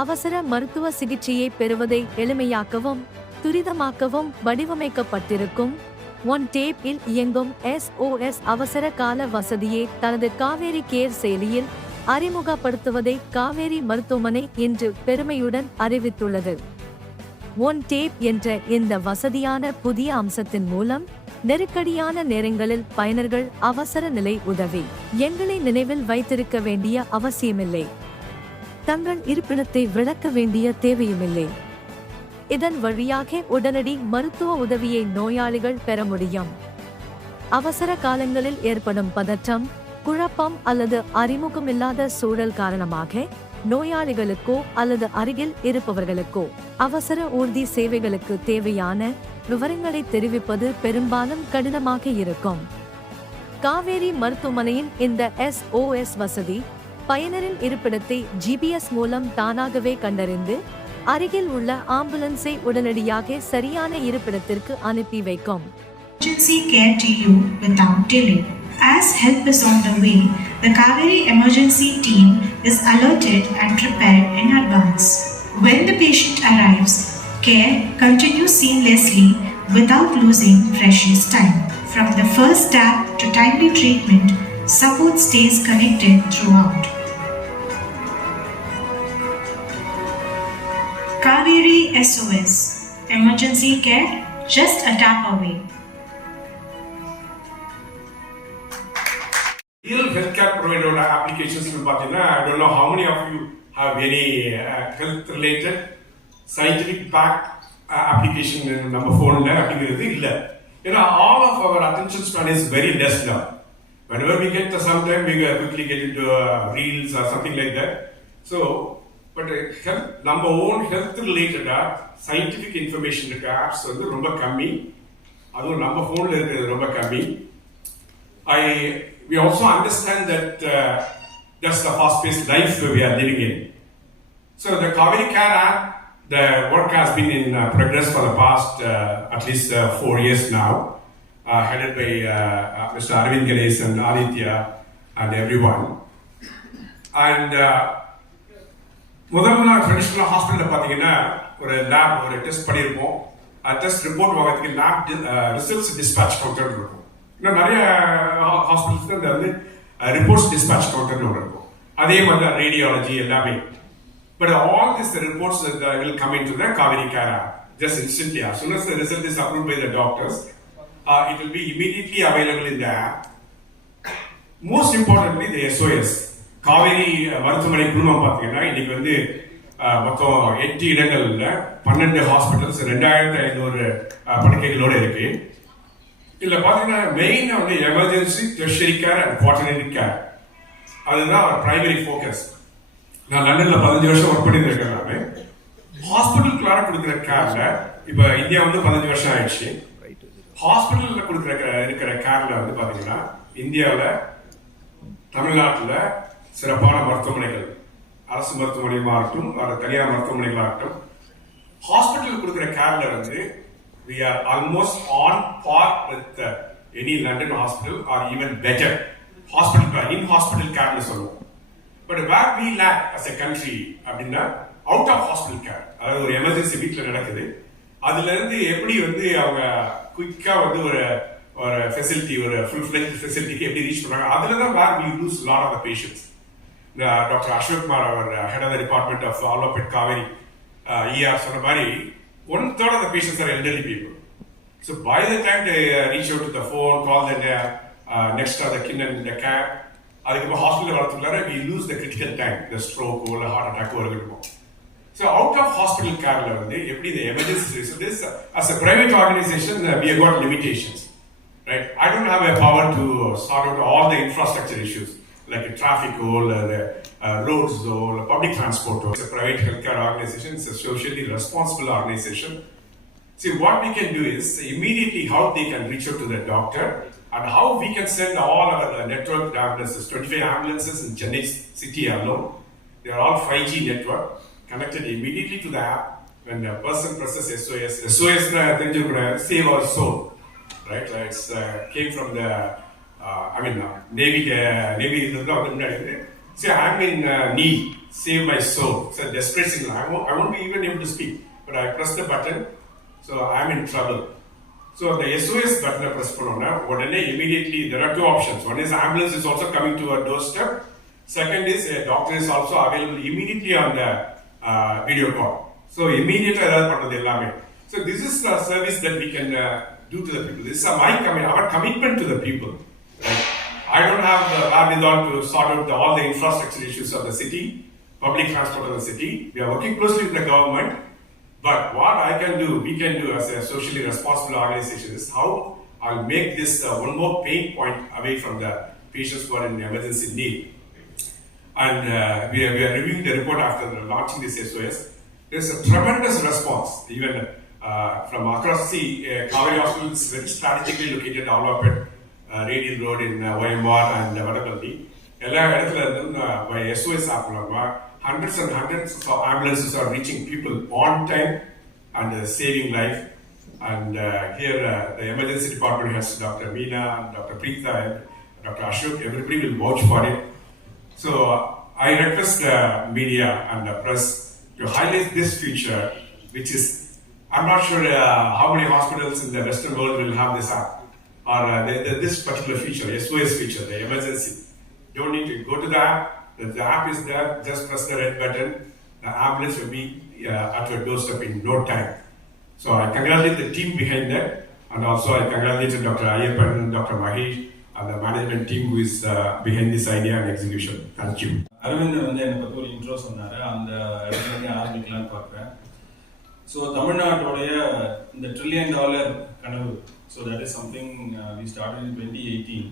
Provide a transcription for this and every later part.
அவசர மருத்துவ சிகிச்சையை பெறுவதை எளிமையாக்கவும் துரிதமாக்கவும் வடிவமைக்கப்பட்டிருக்கும். ஒன் டேப் இல் இயங்கும் எஸ்ஓஎஸ் அவசர கால வசதியை தனது காவேரி கேர் செயலியில் அறிமுகப்படுத்துவதை காவேரி மருத்துவமனை இன்று பெருமையுடன் அறிவித்துள்ளது. ஒன் டேப் என்ற இந்த வசதியான புதிய அம்சத்தின் மூலம் நெருக்கடியான நேரங்களில் பயனர்கள் அவசர நிலை உதவி எங்களை நினைவில் வைத்திருக்க வேண்டிய அவசியமில்லை. தங்கள் இருப்பிடத்தை விளக்க வேண்டிய தேவையுமில்லை. இதன் வழியாக உடனடி மருத்துவ உதவியை நோயாளிகள் பெற முடியும். அவசர காலங்களில் ஏற்படும் பதற்றம் குழப்பம் அல்லது அறிமுகமில்லாத சூழல் காரணமாக நோயாளிகளுக்கோ அல்லது அருகில் இருப்பவர்களுக்கோ அவசர ஊர்தி சேவைகளுக்கு தேவையான விவரங்களை தெரிவிப்பது பெரும்பாலும் கடினமாக இருக்கும். காவேரி மருத்துவமனையின் இந்த எஸ்ஓஎஸ் வசதி பயனரின் இருப்பிடத்தை ஜிபிஎஸ் மூலம் தானாகவே கண்டறிந்து அருகில் உள்ள ஆம்புலன்ஸை உடனடியாக சரியான இருப்பிடத்திற்கு அனுப்பி வைக்கும் emergency care to you without delay. As help is on the way, the Kaveri emergency team is alerted and prepared in advance. When the patient arrives, care continues seamlessly without losing precious time. From the first step to timely treatment, support stays connected throughout. SOS Emergency care just a tap away. Real health care ப்ரொவைடரோட applications பார்த்தீங்கன்னா I don't know how many of you have any health related scientific back application uh, நம்ம ஃபோனில் அப்படிங்கிறது இல்லை ஏன்னா all of our attention span is very less now. Whenever we get to sometime, we uh, quickly get into uh, reels or something like that. So, but uh, health, நம்ம own health ரிலேட்டடா scientific information இருக்க apps வந்து ரொம்ப கம்மி அதுவும் நம்ம ஃபோனில் இருக்கிறது ரொம்ப கம்மி I we also understand that uh, that's the fast-paced life we are living in. So the Kaveri Care app, the work has been in uh, progress for the past uh, at least uh, four years now, uh, headed by uh, uh, Mr. முதல்ல நான் முதல்ல traditional ஹாஸ்பிட்டலில் பார்த்தீங்கன்னா ஒரு lab ஒரு test பண்ணியிருப்போம். Test report வாங்குறதுக்கு lab results dispatch counter இருக்கும். இன்னும் நிறைய ஹாஸ்பிட்டல்ஸ்க்கு அந்த வந்து ரிப்போர்ட்ஸ் டிஸ்பேட்ச் கவுண்டர்னு ஒன்று இருக்கும். அதே மாதிரி தான் ரேடியாலஜி எல்லாமே. But all this reports will come in to the Kauvery care just instantly or soon as the result is approved by the doctors uh, it will be immediately available in most importantly the SOS Kauvery மருத்துவமனை குழுமம் பார்த்தீங்கன்னா இன்னைக்கு வந்து மொத்தம் எட்டு இடங்கள்ல பன்னெண்டு hospitals ரெண்டாயிரத்தி ஐநூறு படுக்கைகளோடு இருக்கு. இதுல பாத்தீங்கன்னா மெயினா வந்து emergency tertiary care and quaternary care அதுதான் அவர் பிரைமரி ஃபோக்கஸ் நான் லண்டன்ல பதினஞ்சு வருஷம் ஒர்க் பண்ணியிருக்கேன் நான். ஹாஸ்பிட்டலுக்குள்ளார கொடுக்குற கேர்ல இப்ப இந்தியா வந்து பதினஞ்சு வருஷம் ஆயிடுச்சு. ஹாஸ்பிட்டல்ல கொடுக்குற இருக்கிற கேர்ல வந்து பாத்தீங்கன்னா இந்தியாவில் தமிழ்நாட்டில் சிறப்பான மருத்துவமனைகள். அரசு மருத்துவமனைகளாகட்டும் தனியார் மருத்துவமனைகளாகட்டும் ஹாஸ்பிட்டல் கொடுக்குற கேர்ல வந்து we are almost on par with any London hospital or even better hospital in hospital கேர்னு சொல்லுவோம். But where we lack as a country அப்படின்னா அவுட் ஆஃப் ஹாஸ்பிட்டல் கேர் அதாவது ஒரு எமர்ஜென்சி வீட்டில் நடக்குது. அதுல இருந்து எப்படி வந்து அவங்க குயிக்கா வந்து ஒரு ஒரு ஃபெசிலிட்டி ஒரு ஃபுல் ஃபிளெஜ் ஃபெசிலிட்டிக்கு எப்படி ரீச் பண்றாங்க அதுல தான் where we lose lot of the patients doctor Ashok Kumar our head of the department of ஆலோபெட் Kauvery ER சொன்ன மாதிரி one third of the patients are elderly people So by the time they uh, reach out to the phone, call the uh, uh, next of the kin and the cab, அதுக்கப்புறம் hospital வரதுக்குள்ளார we lose the critical time, the stroke இல்லை heart attack இருக்கும் so out of hospital கேர்ல வந்து எப்படி இந்த emergency this as a private organisation we got limitations right? I don't have a power to sort out all the infrastructure issues. like a traffic or uh, the uh, roads or public transport or It's a private healthcare organization, it's a socially responsible organization. See, what we can do is immediately how they can reach out to the doctor and how we can send all our uh, network ambulances, 25 ambulances in Chennai city alone. They are all 5G network connected immediately to the app. When the person presses SOS, SOS, save our soul, right? It uh, came from the I mean, uh, Navy, uh, Navy இதுல வந்து முன்னாடி வந்து See, I'm in uh, need. Save my soul. It's a desperate signal. I won't, I won't be even able to speak. But I press the button, so I'm in trouble. So the SOS button press பண்ணோம்னா உடனே immediately there are two options. One is ambulance is also coming to our doorstep. Second is a doctor is also available immediately on the uh, video call. So immediately ஏதாவது பண்றது எல்லாமே. So this is a service that we can uh, do to the people. This is a, my commitment, our commitment to the people. I don't have the wherewithal to sort out all the infrastructure issues of the city, public transport of the city. We are working closely with the government. But what I can do, we can do as a socially responsible organization is how I'll make this uh, one more pain point away from the patients who are in emergency need. And uh, we, are, we are reviewing the report after launching this SOS. There's a tremendous response, even uh, from across the uh, Kaveri Hospital is very strategically located all at uh, Radial Road in uh, OMR and uh, Vadapalli. எல்லா இடத்துல இருந்து by SOS app மூலமா hundreds and hundreds of ambulances are reaching people on time and uh, saving life. And uh, here uh, the emergency department has Dr. Meena, Dr. Preetha, and Dr. Ashok. Everybody will vouch for it. So uh, I request the media and the press to highlight this feature, which is I'm not sure uh, how many hospitals or uh, the, the, this particular feature, SOS feature, the emergency. Don't need to go to the app. The, the app is there. Just press the red button. The ambulance will be uh, at your doorstep in no time. So I congratulate the team behind that, and also I congratulate Dr. Ayappan, Dr. Mahesh, and the management team who is uh, behind this idea and execution. Thank you. Aravind வந்து என்னை பற்றி ஒரு intro சொன்னார் அந்த இடத்துல இருந்து ஆரம்பிக்கலாம்னு பார்க்குறேன் so தமிழ்நாட்டோடைய இந்த ட்ரில்லியன் டாலர் கனவு. So that is something we start in twenty eighteen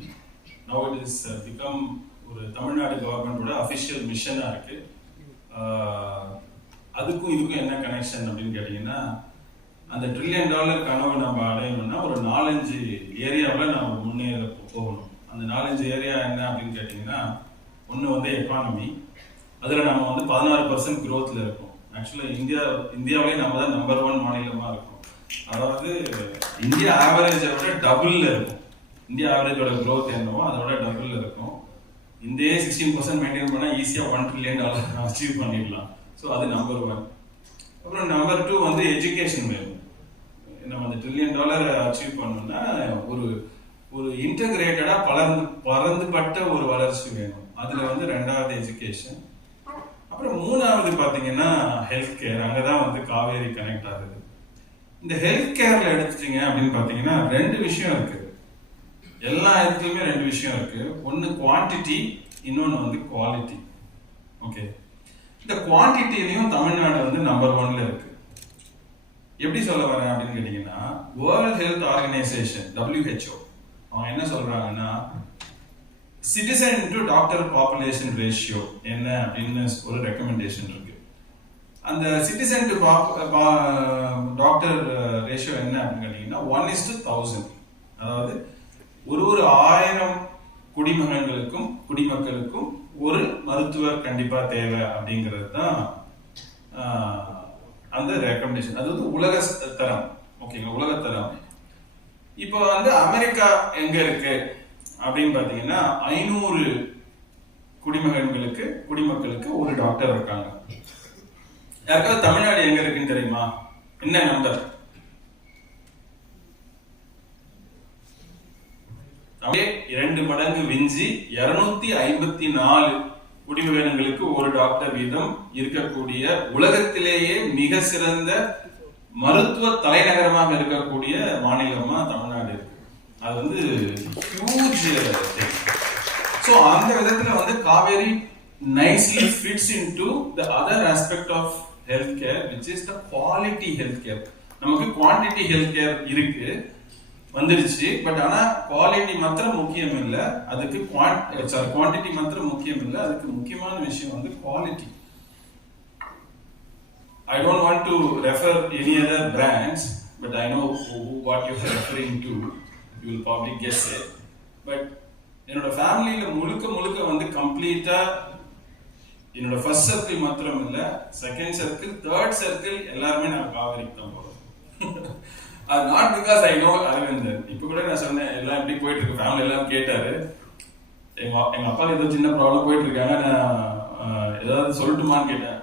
now it is become ஒரு தமிழ்நாடு கவர்மெண்டோட அஃபிஷியல் மிஷனாக இருக்கு. Uh, அதுக்கும் இதுக்கும் என்ன கனெக்ஷன் அப்படின்னு கேட்டிங்கன்னா அந்த ட்ரில்லியன் டாலர் கனவை நம்ம அடையணும்னா ஒரு நாலஞ்சு ஏரியாவில் நம்ம முன்னேற போகணும். அந்த நாலஞ்சு ஏரியா என்ன அப்படின்னு கேட்டிங்கன்னா ஒன்று வந்து எக்கானமி அதில் நம்ம வந்து பதினாறு பர்சன்ட் க்ரோத்தில் இருக்கோம். ஆக்சுவலாக இந்தியா இந்தியாவிலே நம்ம தான் நம்பர் ஒன் மாநிலமாக இருக்கும். அதாவது இந்தியா ஆவரேஜை விட டபுளில் இருக்கும். இந்தியா ஆவரேஜோட க்ரோத் என்னவோ அதோட டபுளில் இருக்கும். இந்தியே சிக்ஸ்டீன் பர்சன்ட் மெயின்டைன் பண்ணால் ஈஸியாக ஒன் ட்ரில்லியன் டாலர் அச்சீவ் பண்ணிடலாம். ஸோ அது நம்பர் ஒன் அப்புறம் நம்பர் டூ வந்து எஜுகேஷன் வேணும். நம்ம அந்த ட்ரில்லியன் டாலர் அச்சீவ் பண்ணோம்னா ஒரு ஒரு இன்டகிரேட்டடாக பலர்ந்து பறந்துபட்ட ஒரு வளர்ச்சி வேணும். அதில் வந்து ரெண்டாவது எஜுகேஷன் அப்புறம் மூணாவது பார்த்தீங்கன்னா ஹெல்த் கேர் அங்கதான் வந்து காவேரி கனெக்ட் ஆகுது. இந்த ஹெல்த் கேர்ல எடுத்துட்டீங்க அப்படின்னு பார்த்தீங்கன்னா ரெண்டு விஷயம் இருக்கு. எல்லா இடத்துலயுமே ரெண்டு விஷயம் இருக்கு. ஒன்னு குவான்டிட்டி இன்னொன்னு வந்து குவாலிட்டி ஓகே இந்த குவான்டிட்டிலையும் தமிழ்நாடு வந்து நம்பர் ஒன்ல இருக்கு. எப்படி சொல்ல வரேன் அப்படின்னு கேட்டீங்கன்னா வேர்ல்ட் ஹெல்த் ஆர்கனைசேஷன் டபிள்யூஹெச்ஓ அவங்க என்ன சொல்றாங்கன்னா citizen to doctor population ratio என்ன அப்படின்னு ஒரு ரெக்கமெண்டேஷன் இருக்கு. அந்த சிட்டிசன் டு டாக்டர் ரேஷியோ என்ன அப்படின்னு கேட்டீங்கன்னா ஒன் இஸ் டு தௌசண்ட் அதாவது ஒரு ஒரு ஆயிரம் குடிமகன்களுக்கும் குடிமக்களுக்கும் ஒரு மருத்துவர் கண்டிப்பா தேவை அப்படிங்கிறது தான் அந்த ரெக்கமெண்டேஷன் அது வந்து உலக தரம். ஓகேங்களா? உலக தரம். இப்போ வந்து அமெரிக்கா எங்க இருக்கு? அப்படின்னு பாத்தீங்கன்னா ஐநூறு குடிமகன்களுக்கு குடிமக்களுக்கு ஒரு டாக்டர் இருக்காங்க. யாருக்காவது தமிழ்நாடு எங்க இருக்குன்னு தெரியுமா? என்ன நம்பர் இரண்டு மடங்கு விஞ்சி இருநூத்தி ஐம்பத்தி நாலு குடிமகன்களுக்கு ஒரு டாக்டர் வீதம் இருக்கக்கூடிய உலகத்திலேயே மிக சிறந்த மருத்துவ தலைநகரமாக இருக்கக்கூடிய மாநிலமா தமிழ் அது வந்து ஹியூஜ் ஸோ அந்த விதத்தில் வந்து Kauvery nicely fits in nicely the other the of health care healthcare, is the quality health care நமக்கு குவான்டிட்டி ஹெல்த் கேர் இருக்கு வந்துடுச்சு பட் ஆனால் குவாலிட்டி மாத்திரம் முக்கியம் இல்லை அதுக்கு சாரி குவான்டிட்டி மாத்திரம் முக்கியம் இல்லை அதுக்கு முக்கியமான விஷயம் வந்து quality I don't want to refer any other brands but I know what you referring to you to. You will but என்னோட ஃபேமிலியில் முழுக்க முழுக்க வந்து கம்ப்ளீட்டாக என்னோட ஃபர்ஸ்ட் சர்க்கிள் மாத்திரம் இல்லை செகண்ட் சர்க்கிள் தேர்ட் சர்க்கிள் எல்லாருமே நான் காவேரிக்கு தான் போகிறோம் அது not because I know Aravindar இப்போ கூட நான் சொன்னேன் எல்லாம் எப்படி போயிட்டு இருக்கு ஃபேமிலி எல்லாம் கேட்டாரு. எங்க எங்க அப்பா ஏதோ சின்ன ப்ராப்ளம் போயிட்டு இருக்காங்க நான் ஏதாவது சொல்லட்டுமான்னு கேட்டேன்.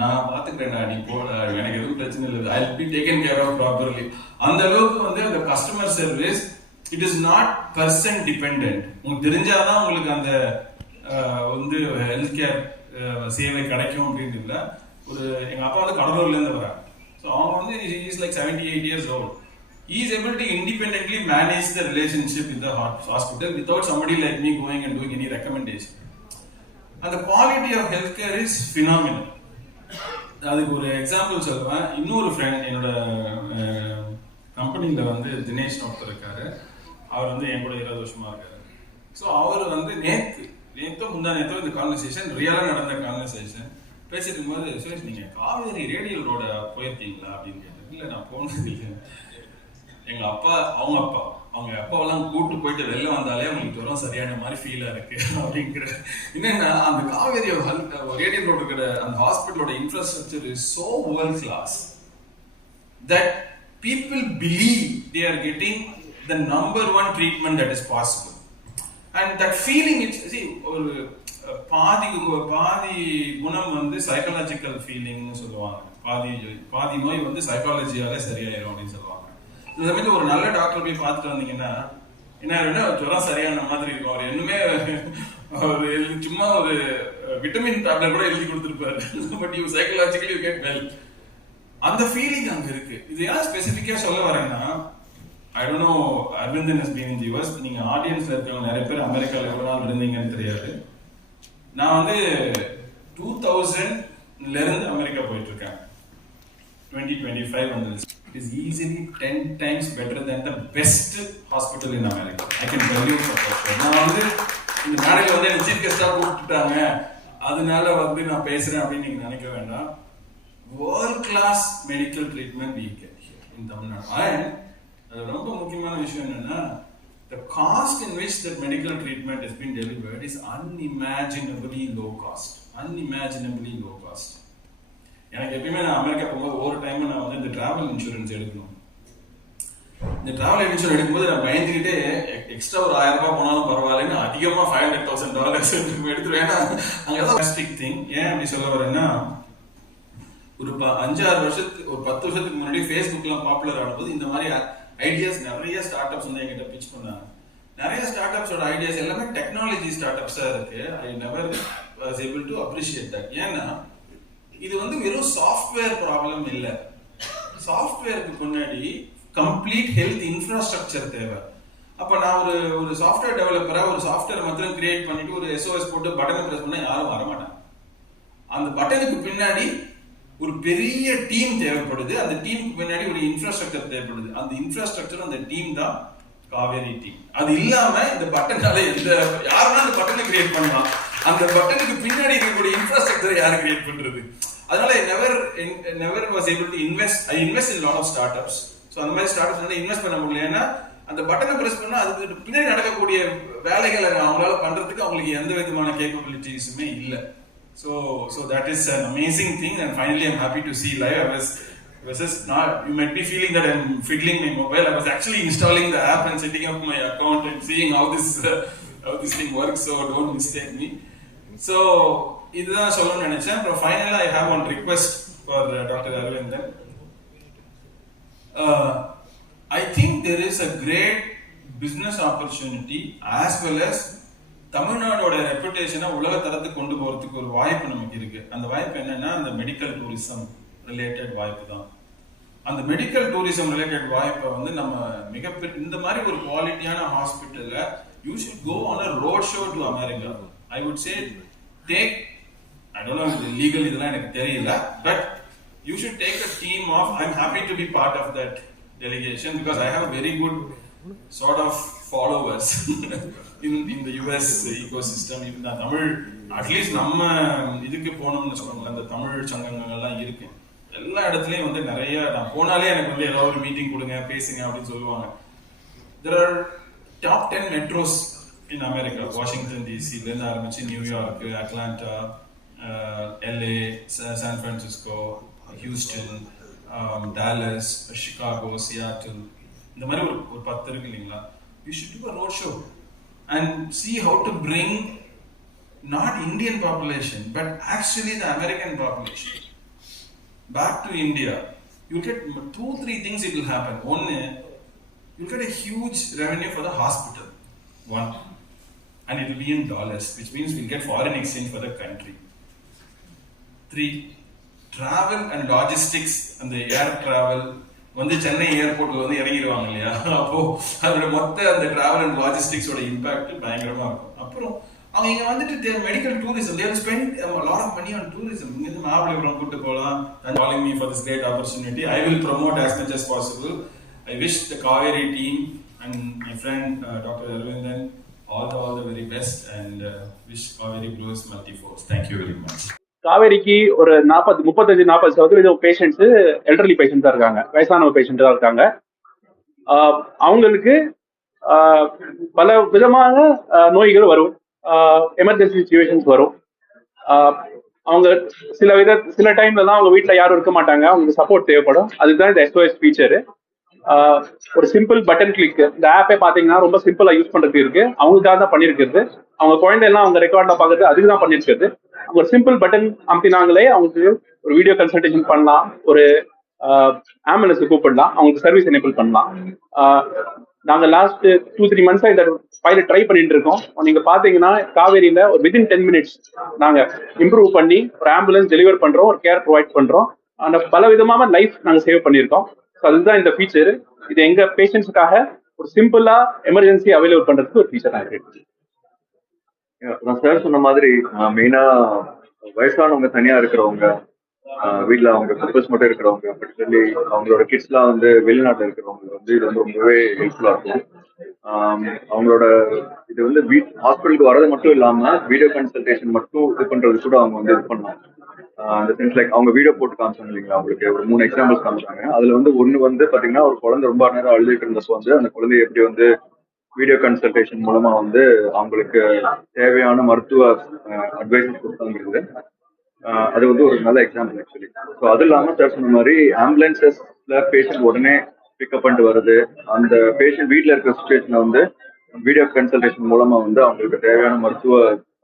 நான் பாத்துக்கிறேன் நீ போ எனக்கு எதுவும் பிரச்சனை இல்லை. I be taken care of properly அந்த அளவுக்கு வந்து அந்த customer service it is not person depend உங்களுக்கு தெரிஞ்சாதான் உங்களுக்கு அந்த வந்து ஹெல்த் கேர் சேவை கிடைக்கும் அப்படின்னு இல்லை ஒரு எங்கள் அப்பா வந்து கடலூர்லேருந்து வராங்க ஸோ அவங்க வந்து is like seventy eight years old is able to independently manage the relationship with hospital without somebody like me going and doing any recommendation அந்த quality of health care is phenomenal அதுக்கு ஒரு example சொல்லுவேன் இன்னொரு friend என்னோட கம்பெனியில் வந்து தினேஷ் ஒருத்தர் இருக்காரு. அவர் வந்து என் கூட இருபது வருஷமா இருக்காரு. ஸோ அவர் வந்து நேற்று நேற்று முந்தா நேற்று இந்த கான்வர்சேஷன் ரியலாக நடந்த கான்வர்சேஷன் பேசிட்டு இருக்கும்போது சுரேஷ் நீங்கள் காவேரி ரேடியல் ரோட போயிருக்கீங்களா? அப்படின்னு கேட்டேன். இல்லை நான் போனது இல்லை. அப்பா அவங்க அப்பா அவங்க அப்பாவெல்லாம் கூட்டு போயிட்டு வெளில வந்தாலே அவங்களுக்கு ஜுரம் சரியான மாதிரி ஃபீலாக இருக்கு அப்படிங்கிற. என்னன்னா அந்த காவேரி ரேடியல் ரோடு இருக்கிற அந்த ஹாஸ்பிட்டலோட infrastructure is so world class that people believe they are getting the number one treatment that is possible. And that feeling, it's, see, ஒரு uh, பாதி பாதி குணம் வந்து சைக்காலஜிக்கல் ஃபீலிங்னு சொல்லுவாங்க. பாதி பாதி நோய் வந்து சைக்காலஜியாலே சரியாயிரும் அப்படின்னு சொல்லுவாங்க. இந்த சமயத்துல ஒரு நல்ல டாக்டர் போய் பார்த்துட்டு வந்தீங்கன்னா என்ன ஆயிரும்னா, ஜுரம் சரியான மாதிரி இருக்கும். அவர் இன்னுமே ஒரு சும்மா ஒரு uh, விட்டமின் டேப்லெட் கூட எழுதி கொடுத்துருப்பாரு. But you psychologically you get well அந்த ஃபீலிங் அங்க இருக்கு. இது ஏன் ஸ்பெசிஃபிக்கா சொல்ல வரேன்னா I don't know Aravindan has been in US நீங்க ஆடியன்ஸ்ல இருக்கவங்க நிறைய பேர் அமெரிக்கால எவ்வளவு நாள் இருந்தீங்கன்னு தெரியாது. நான் வந்து டூ தௌசண்ட்ல இருந்து அமெரிக்கா போயிட்டு இருக்கேன் டுவெண்ட்டி டுவெண்ட்டி ஃபைவ் வந்து it is easily ten times better than the best hospital in America I can tell you நான் வந்து இந்த மேடையில் வந்து எனக்கு சீஃப் கெஸ்டா கூப்பிட்டுட்டாங்க. அதனால வந்து நான் பேசுறேன் அப்படின்னு நீங்க நினைக்க வேண்டாம். World class medical treatment we get here in Tamil Nadu and அது ரொம்ப முக்கியமான விஷயம் என்னன்னா the cost in which that medical treatment is been delivered is unimaginably low cost unimaginably low cost எனக்கு எப்பயுமே நான் அமெரிக்கா போகும்போது ஒவ்வொரு டைம் நான் வந்து இந்த டிராவல் இன்சூரன்ஸ் எடுக்கணும். இந்த டிராவல் இன்சூரன்ஸ் எடுக்கும்போது நான் பயந்துக்கிட்டே எக்ஸ்ட்ரா ஒரு ஆயிரம் ரூபாய் போனாலும் பரவாயில்லன்னு அதிகமாக ஃபைவ் ஹண்ட்ரட் தௌசண்ட் டாலர்ஸ் எடுத்துருவேன். ஏன்னா அங்கே திங் ஏன் அப்படி சொல்ல வரேன்னா ஒரு ப- அஞ்சாறு வருஷத்துக்கு ஒரு பத்து வருஷத்துக்கு முன்னாடி ஃபேஸ்புக்லாம் பாப்புலர் ஆனபோது இந்த மாதிரி ஐடியாஸ் நிறைய ஸ்டார்ட் அப்ஸ் வந்து என்கிட்ட பிச் பண்ணாங்க. நிறைய ஸ்டார்ட் அப்ஸோட ஐடியாஸ் எல்லாமே டெக்னாலஜி ஸ்டார்ட் அப்ஸா இருக்கு. I never was able to appreciate that ஏன்னா இது வந்து வெறும் சாஃப்ட்வேர் ப்ராப்ளம் இல்லை. சாஃப்ட்வேருக்கு முன்னாடி கம்ப்ளீட் ஹெல்த் இன்ஃப்ராஸ்ட்ரக்சர் தேவை. அப்ப நான் ஒரு ஒரு சாஃப்ட்வேர் டெவலப்பரா ஒரு சாஃப்ட்வேர் மட்டும் கிரியேட் பண்ணிட்டு ஒரு எஸ்ஓஎஸ் போட்டு பட்டனை ப்ரெஸ் பண்ணா யாரும் வரமாட்டாங்க. அந்த பட்டனுக்கு பின்னாடி ஒரு பெரிய டீம் தேவைப்படுது. அந்த டீமுக்கு பின்னாடி ஒரு இன்ஃப்ராஸ்ட்ரக்சர் தேவைப்படுது. அந்த இன்ஃப்ராஸ்ட்ரக்சர் அந்த டீம் தான் காவேரி டீம் அது இல்லாம இந்த பட்டனால எந்த யாருன்னா அந்த பட்டனை கிரியேட் பண்ணலாம். அந்த பட்டனுக்கு பின்னாடி இருக்கக்கூடிய இன்ஃப்ராஸ்ட்ரக்சரை யாரு கிரியேட் பண்றது? அதனால never never was able to invest I invest in lot of startups so அந்த மாதிரி ஸ்டார்ட் அப்ஸ் இன்வெஸ்ட் பண்ண முடியல. ஏன்னா அந்த பட்டனை பிரஸ் பண்ணா அதுக்கு பின்னாடி நடக்கக்கூடிய வேலைகளை அவங்களால பண்றதுக்கு அவங்களுக்கு எந்த விதமான கேப்பபிலிட்டிஸுமே இல்லை. So, so that is an amazing thing, and finally, I'm happy to see live. I was, I was just not. You might be feeling that I'm fiddling my mobile. I was actually installing the app and setting up my account and seeing how this uh, how this thing works. So don't mistake me. So இதுதான் சொல்லணும்னு நினைச்சேன் அப்புறம் ஃபைனலாக I have one request for doctor Aravindan I think there is a great business opportunity as well as தமிழ்நாடோட ரெப்புடேஷனை உலக தரத்துக்கு கொண்டு போகிறதுக்கு ஒரு வாய்ப்பு நமக்கு இருக்கு. அந்த வாய்ப்பு என்னன்னா அந்த மெடிக்கல் டூரிசம் ரிலேட்டட் வாய்ப்பு தான். அந்த மெடிக்கல் டூரிசம் ரிலேட்டட் வாய்ப்பை வந்து நம்ம மிகப்பெரிய இந்த மாதிரி ஒரு குவாலிட்டியான ஹாஸ்பிட்டல்ல you should go on a road show to America I would say take I don't know இது லீகல் இதெல்லாம் எனக்கு தெரியல but you should take a team of I am happy to be part of that delegation because I have very good sort of followers in இந்த the US ecosystem Tamil at least நம்ம இதுக்கு போனோம்னு வச்சுக்கோங்களேன் அந்த தமிழ் சங்கங்கள்லாம் இருக்கு. எல்லா இடத்துலயும் வந்து நிறைய நான் போனாலே எனக்கு வந்து ஏதாவது ஒரு மீட்டிங் கொடுங்க பேசுங்க அப்படின்னு சொல்லுவாங்க. There are top ten metros in America Washington டிசிலேருந்து ஆரம்பிச்சு New York Atlanta LA San Francisco Houston Dallas Chicago Seattle இந்த மாதிரி ஒரு ஒரு பத்து இருக்கு இல்லைங்களா? You should do road show and see how to bring not Indian population but actually the American population back to India, you'll get two, three things it will happen. One, uh, you'll get a huge revenue for the hospital. One. And it will be in dollars, which means we'll get foreign exchange for the country. Three, travel and logistics and the air travel வந்து சென்னை ஏர்போர்ட்டில் வந்து இறங்கிடுவாங்க இல்லையா? அப்போ அதோட மொத்த அந்த travel and லாஜிஸ்டிக்ஸோட impact பயங்கரமா இருக்கும். அப்புறம் அவங்க இங்க வந்துட்டு medical tourism they spend lot of money on tourism இங்க இருந்து மகாபலிபுரம் கூட்டு போகலாம். Calling me for this great opportunity I will promote as much as possible I wish the Kauvery team and my friend doctor Aravindan all the all the very best and wish Kauvery blues multi force thank you very much காவேரிக்கு ஒரு நாற்பது முப்பத்தஞ்சு நாற்பது சதவீதம் patients elderly patient தான் இருக்காங்க. வயசானவங்க patient தான் இருக்காங்க. அவங்களுக்கு பல விதமான நோய்கள் வரும். எமர்ஜென்சி சுச்சுவேஷன்ஸ் வரும். ஆஹ் அவங்க சில வித சில டைம்ல தான் அவங்க வீட்டில் யாரும் இருக்க மாட்டாங்க. அவங்களுக்கு சப்போர்ட் தேவைப்படும். அதுதான் இந்த எஸ்ஓஎஸ் ஃபீச்சரு ஒரு சிம்பிள் பட்டன் கிளிக் இந்த ஆப்பே பார்த்தீங்கன்னா ரொம்ப சிம்பிளா யூஸ் பண்ணுறது இருக்கு. அவங்களுக்காக தான் பண்ணியிருக்கிறது. அவங்க குழந்தையெல்லாம் அவங்க ரெக்கார்டில் பார்க்கறது அதுக்கு தான் பண்ணியிருக்கிறது. ஒரு சிம்பிள் பட்டன் அமுத்தினாங்களே அவங்களுக்கு ஒரு வீடியோ கன்சல்டேஷன் பண்ணலாம் ஒரு ஆம்புலன்ஸ் கூப்பிடலாம் அவங்களுக்கு சர்வீஸ் எனேபிள் பண்ணலாம். நாங்க லாஸ்ட் டூ த்ரீ மந்த்ஸா இந்த பைலட் ட்ரை பண்ணிட்டு இருக்கோம். நீங்க பாத்தீங்கன்னா காவேரியில ஒரு வித்தின் டென் மினிட்ஸ் நாங்க இம்ப்ரூவ் பண்ணி ஒரு ஆம்புலன்ஸ் டெலிவர் பண்றோம் ஒரு கேர் ப்ரொவைட் பண்றோம். அந்த பல விதமான லைஃப் நாங்க சேவ் பண்ணியிருக்கோம். ஸோ அதுதான் இந்த ஃபீச்சர் இது எங்க பேஷண்ட்ஸுக்காக ஒரு சிம்பிளா எமர்ஜென்சி அவைலபிள் பண்றதுக்கு ஒரு ஃபீச்சர் நான் இருக்கு. நான் சார் சொன்ன மாதிரி மெயினா வயசானவங்க தனியா இருக்கிறவங்க வீட்டுல அவங்க கப்பல்ஸ் மட்டும் இருக்கிறவங்க பர்டிகுலர்லி அவங்களோட கிட்ஸ்லாம் வந்து வெளிநாட்டுல இருக்கிறவங்க வந்து இது வந்து ரொம்பவே ஹெல்ப்ஃபுல்லா இருக்கும். அவங்களோட இது வந்து வீட் ஹாஸ்பிட்டலுக்கு வர்றது மட்டும் இல்லாம வீடியோ கன்சல்டேஷன் மட்டும் இது பண்றது கூட அவங்க வந்து இது பண்ணாங்க அந்த சென்ஸ் லைக் அவங்க வீடியோ போட்டு காமிச்சாங்க இல்லைங்களா அவங்களுக்கு? ஒரு மூணு எக்ஸாம்பிள்ஸ் காமிச்சாங்க. அதுல வந்து ஒன்னு வந்து பாத்தீங்கன்னா ஒரு குழந்தை ரொம்ப நேரம் அழுதுட்டு இருந்தப்போ வந்து அந்த குழந்தைய எப்படி வந்து வீடியோ கன்சல்டேஷன் மூலமா வந்து அவங்களுக்கு தேவையான மருத்துவ அட்வைஸ் கொடுத்தாங்கிறது. அது வந்து ஒரு நல்ல எக்ஸாம்பிள் ஆக்சுவலி ஸோ அது இல்லாம சார் சொன்ன மாதிரி ஆம்புலன்சஸ்ல பேஷண்ட் உடனே பிக்கப் பண்ணிட்டு வருது அந்த பேஷண்ட் வீட்ல இருக்கிற சுச்சுவேஷனை வந்து வீடியோ கன்சல்டேஷன் மூலமா வந்து அவங்களுக்கு தேவையான மருத்துவ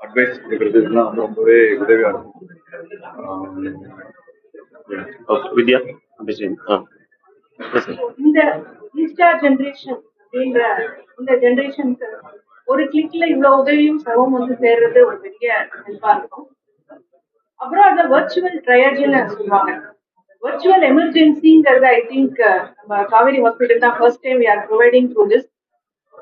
அட்வைஸ் கொடுக்கறது இதெல்லாம் வந்து ரொம்பவே உதவியா இருக்கும். வித்யா இந்த இன்ஸ்டா ஜென்ரேஷன் அப்படின்ற இந்த ஜென்ரேஷனுக்கு ஒரு கிளிக்ல இவ்வளவு உதவியும் சர்வம் வந்து சேர்றது ஒரு பெரிய ஹெல்ப்பா இருக்கும். அப்புறம் அந்த வர்ச்சுவல் ட்ரையர்ஜின்னு சொல்லுவாங்க. வர்ச்சுவல் எமர்ஜென்சிங்கிறது ஐ திங்க் நம்ம காவேரி ஹாஸ்பிட்டல் தான் first time we are providing through this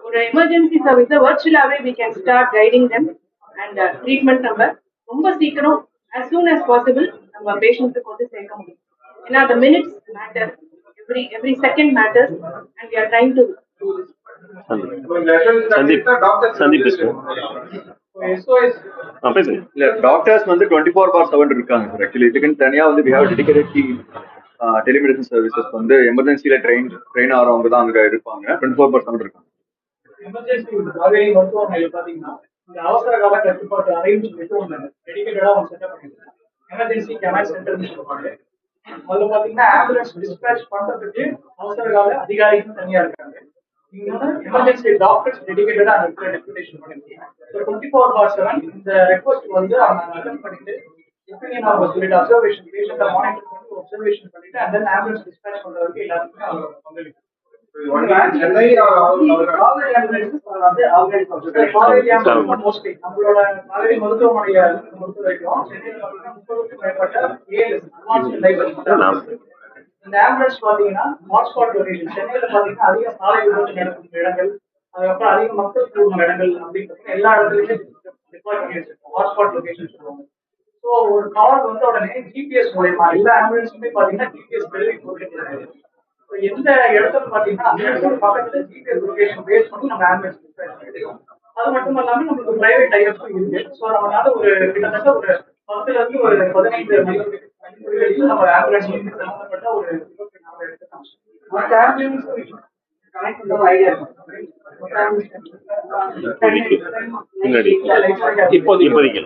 ஒரு எமர்ஜென்சி சர்வீஸை வர்ச்சுவலாகவே we can start guiding them and treatment நம்ம ரொம்ப சீக்கிரம் அஸ் சூன் அஸ் பாசிபிள் நம்ம பேஷண்ட்டுக்கு வந்து சேர்க்க முடியும். ஏன்னா அந்த minutes matter every every second matters and we are trying to Sandeep. Sandeep Sandeep பேசுவோம் ஆ பேசுங்க. இல்ல டாக்டர்ஸ் வந்து டுவெண்ட்டி ஃபோர் பார் செவன் இருக்காங்க சார் ஆக்சுவலி இதுக்குன்னு தனியா வந்து we have dedicated team telemedicine services வந்து எமர்ஜென்சில ட்ரெயின் ட்ரெயின் ஆகிறவங்க தான் அங்க இருப்பாங்க டுவெண்ட்டி ஃபோர் பார் செவன் இருக்காங்க எமர்ஜென்சி காவேரி மருத்துவமனையில் பாத்தீங்கன்னா இந்த அவசர கால கட்டுப்பாட்டு அறைன்னு சொல்லிட்டு ஒன்று டெடிக்கேட்டடா ஒன்று செட்டப் பண்ணிருக்காங்க எமர்ஜென்சி கமாண்ட் சென்டர்னு சொல்லுவாங்க. அதுல பாத்தீங்கன்னா ஆம்புலன்ஸ் டிஸ்பேச் பண்றதுக்கு அவசர கால அதிகாரிகள் தனியா இருக்காங்க. இன்னொன்று எமர்ஜென்சி டாக்டர்ஸ் டெடிக்கேட்டடா அந்த ரெப்யூட்டேஷன் பண்ணிருக்காங்க டுவெண்ட்டி ஃபோர் பார் செவன் இந்த ரெக்வஸ்ட் வந்து அவங்க அட்டன் பண்ணிட்டு எப்படி நம்ம சொல்லிட்டு அப்சர்வேஷன் பேஷண்ட்டை மானிட்டர் பண்ணி அப்சர்வேஷன் பண்ணிட்டு அந்த ஆம்புலன்ஸ் டிஸ்பேச் பண்றதுக்கு எல்லாத்துக்குமே அவங்க பங்களிப்பு. மோஸ்ட்லி நம்மளோட காவேரி மருத்துவமனைய பொறுத்த வரைக்கும் மேற்பட்ட ஏழு advanced library இந்த ஆம்புலன்ஸ் பாத்தீங்கன்னா ஹாட்ஸ்பாட் லொகேஷன் சென்னையில பாத்தீங்கன்னா அதிக சாலை விபத்து நடக்கும் இடங்கள் அதுக்கப்புறம் அதிக மக்கள் கூடும் இடங்கள் அப்படிங்கிறது எல்லா இடத்துலயுமே டிப்ளாய் பண்ணி வச்சிருக்கோம் ஹாட்ஸ்பாட் லொகேஷன் சொல்லுவாங்க. ஸோ ஒரு கால் வந்த உடனே ஜிபிஎஸ் மூலயமா எல்லா ஆம்புலன்ஸுமே பாத்தீங்கன்னா ஜிபிஎஸ் டெலிவரி போட்டுக்கிறாங்க ஸோ எந்த இடத்துல பாத்தீங்கன்னா அந்த இடத்துல பக்கத்துல ஜிபிஎஸ் லொகேஷன் பேஸ் பண்ணி நம்ம ஆம்புலன்ஸ் டிஸ்பேச் பண்ணிருக்கோம் அது மட்டும் இல்லாமல் நம்மளுக்கு பிரைவேட் டைப்ஸும் இருக்கு. ஸோ நம்மளால ஒரு கிட்டத்தட்ட ஒரு பத்துல இருந்து ஒரு பதினைந்து மைல்களுக்கு நம்ம ஆம்புலன்ஸ் சம்பந்தப்பட்ட ஒரு விபத்து நாம எடுத்துக்கலாம் மற்ற ஆம்புலன்ஸ் கனெக்ட் பண்ற ஐடியா முன்னாடி. இப்போதைக்கு இப்போதைக்கு.